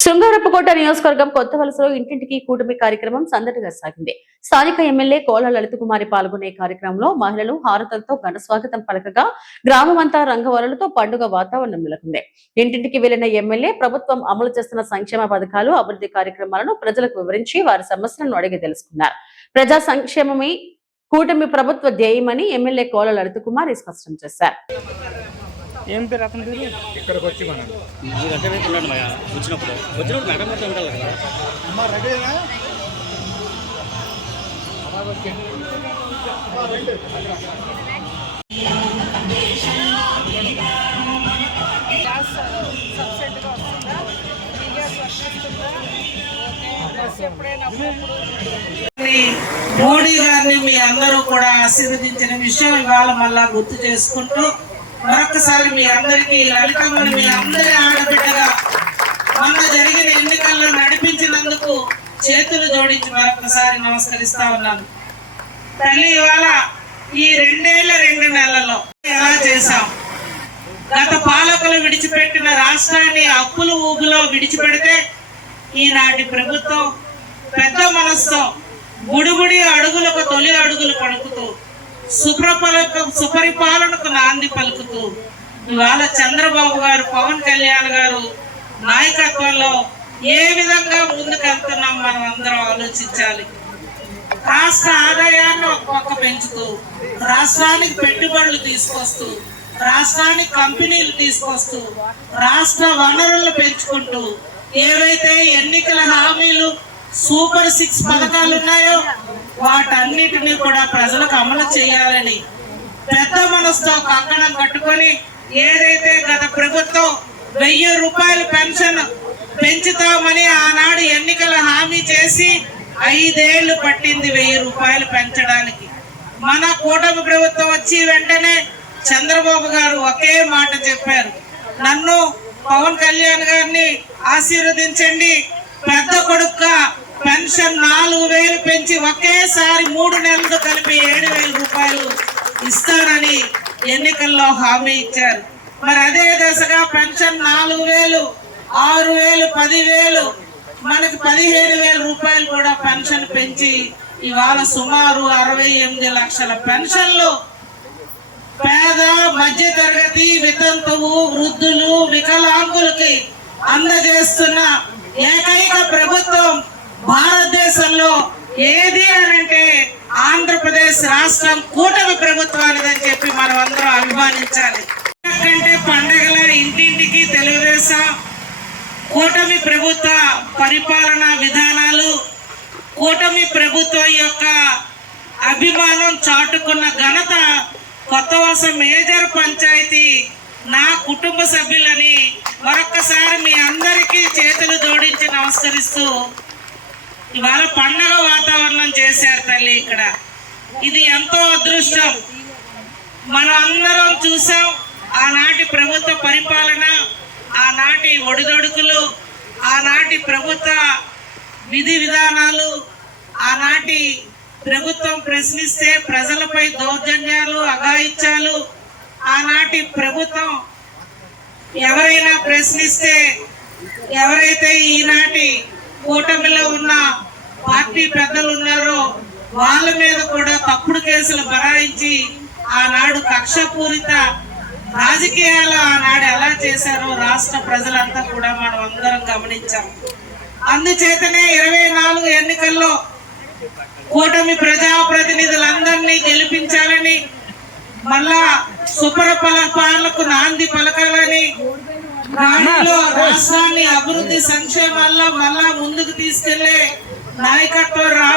శృంగారపుకోట నియోజకవర్గం కొత్త వలసలో ఇంటింటికి కూటమి కార్యక్రమం సందడిగా సాగింది. స్థానిక ఎమ్మెల్యే కోల లలితకుమారి పాల్గొనే కార్యక్రమంలో మహిళలు హారతలతో ఘన స్వాగతం పలకగా గ్రామమంతా రంగవల్లులతో పండుగ వాతావరణం నెలకొంది. ఇంటింటికి వెళ్లిన ఎమ్మెల్యే ప్రభుత్వం అమలు చేస్తున్న సంక్షేమ పథకాలు, అభివృద్ధి కార్యక్రమాలను ప్రజలకు వివరించి వారి సమస్యలను అడిగి తెలుసుకున్నారు. ప్రజా సంక్షేమమే కూటమి ప్రభుత్వ ధ్యేయమని ఎమ్మెల్యే కోల లలితకుమారి స్పష్టం చేశారు. ఏం పేరు అతని పేరు? ఇక్కడికి వచ్చి మనం వచ్చినప్పుడు మేడం గారితో ఉండాలి కదా. అమ్మ రెడీనా? మోడీ గారిని మీ అందరూ కూడా ఆశీర్వదించిన విషయం ఇవాళ మళ్ళా గుర్తు చేసుకుంటూ మరొకసారి మీ అందరికీ లలితమ్మని మీ అందరి ఆడబిడ్డగా మొన్న జరిగిన ఎన్నికల్లో నడిపించినందుకు చేతులు జోడించి మరొకసారి నమస్కరిస్తా ఉన్నాను. తల్లి ఇవాళ ఈ 2 నెలల్లో ఎలా చేశాం? గత పాలకులు విడిచిపెట్టిన రాష్ట్రాన్ని అప్పులు ఊబులో విడిచిపెడితే ఈనాటి ప్రభుత్వం పెద్ద మనస్సుతో గుడిగుడి అడుగులకు తొలి అడుగులు పలుకుతూ సుపరిపాలనకు నాంది పలుకుతూ ఇవాళ చంద్రబాబు గారు, పవన్ కళ్యాణ్ గారు నాయకత్వంలో ఏ విధంగా ముందుకెళ్తున్నాం మనం అందరం ఆలోచించాలి. రాష్ట్ర ఆదాయాన్ని ఒక పక్క పెంచుతూ, రాష్ట్రానికి పెట్టుబడులు తీసుకొస్తూ, రాష్ట్రానికి కంపెనీలు తీసుకొస్తూ, రాష్ట్ర వనరులను పెంచుకుంటూ, ఏవైతే ఎన్నికల హామీలు సూపర్ 6 పథకాలు ఉన్నాయో వాటన్నిటినీ కూడా ప్రజలకు అమలు చేయాలని పెద్ద మనసుతో కంకణం కట్టుకొని ఏదైతే గత ప్రభుత్వం 1000 రూపాయల పెన్షన్ పెంచుతామని ఆనాడు ఎన్నికల హామీ చేసి 5 ఏళ్లు పట్టింది 1000 రూపాయలు పెంచడానికి. మన కూటమి ప్రభుత్వం వచ్చి వెంటనే చంద్రబాబు గారు ఒకే మాట చెప్పారు, నన్ను పవన్ కళ్యాణ్ గారిని ఆశీర్వదించండి, పెద్ద కొడుకుగా పెన్షన్ 4000 పెంచి ఒకేసారి 3 నెలలు కలిపి 7000 రూపాయలు ఇస్తానని ఎన్నికల్లో హామీ ఇచ్చారు. మరి అదే దశగా పెన్షన్ 4000, 6000, 10,000 మనకి 15,000 రూపాయలు కూడా పెన్షన్ పెంచి ఇవాళ సుమారు 68 లక్షల పెన్షన్లు పేద, మధ్య తరగతి, వితంతువు, వృద్ధులు, వికలాంగులకి అందజేస్తున్న ఏకైక ప్రభుత్వం భారతదేశంలో ఏది అనంటే ఆంధ్రప్రదేశ్ రాష్ట్రం కూటమి ప్రభుత్వానిదని చెప్పి మనం అందరం అభిమానించాలి. ఎందుకంటే పండగల ఇంటింటికి తెలుగుదేశం కూటమి ప్రభుత్వ పరిపాలనా విధానాలు, కూటమి ప్రభుత్వం యొక్క అభిమానం చాటుకున్న ఘనత కొత్త వలస మేజర్ పంచాయతీ నా కుటుంబ సభ్యులని మరొక్కసారి మీ అందరికీ చేతులు జోడించి నమస్కరిస్తూ ఇవాళ పండగ వాతావరణం చేశారు తల్లి. ఇక్కడ ఇది ఎంతో అదృష్టం. మనం అందరం చూసాం ఆనాటి ప్రభుత్వ పరిపాలన, ఆనాటి ఒడిదొడుకులు, ఆనాటి ప్రభుత్వ విధి విధానాలు, ఆనాటి ప్రభుత్వం ప్రశ్నిస్తే ప్రజలపై దౌర్జన్యాలు, అఘాయిత్యాలు, ఆనాటి ప్రభుత్వం ఎవరైనా ప్రశ్నిస్తే ఎవరైతే ఈనాటి కూటమిలో ఉన్న పార్టీ పెద్దలు ఉన్నారో వాళ్ళ మీద కూడా తప్పుడు కేసులు బనాయించి ఆనాడు కక్షపూరిత రాజకీయాలు ఆనాడు ఎలా చేశారో రాష్ట్ర ప్రజలంతా కూడా మనం అందరం గమనించాం. అందుచేతనే 24 ఎన్నికల్లో కూటమి ప్రజాప్రతినిధులందరినీ గెలిపించాలని, మళ్ళా సుపరిపాలనకు నాంది పలకాలని, రాష్ట్రాన్ని అభివృద్ధి సంక్షేమాల్లో మళ్ళా ముందుకు తీసుకెళ్లే నాయకత్వం రావాలి.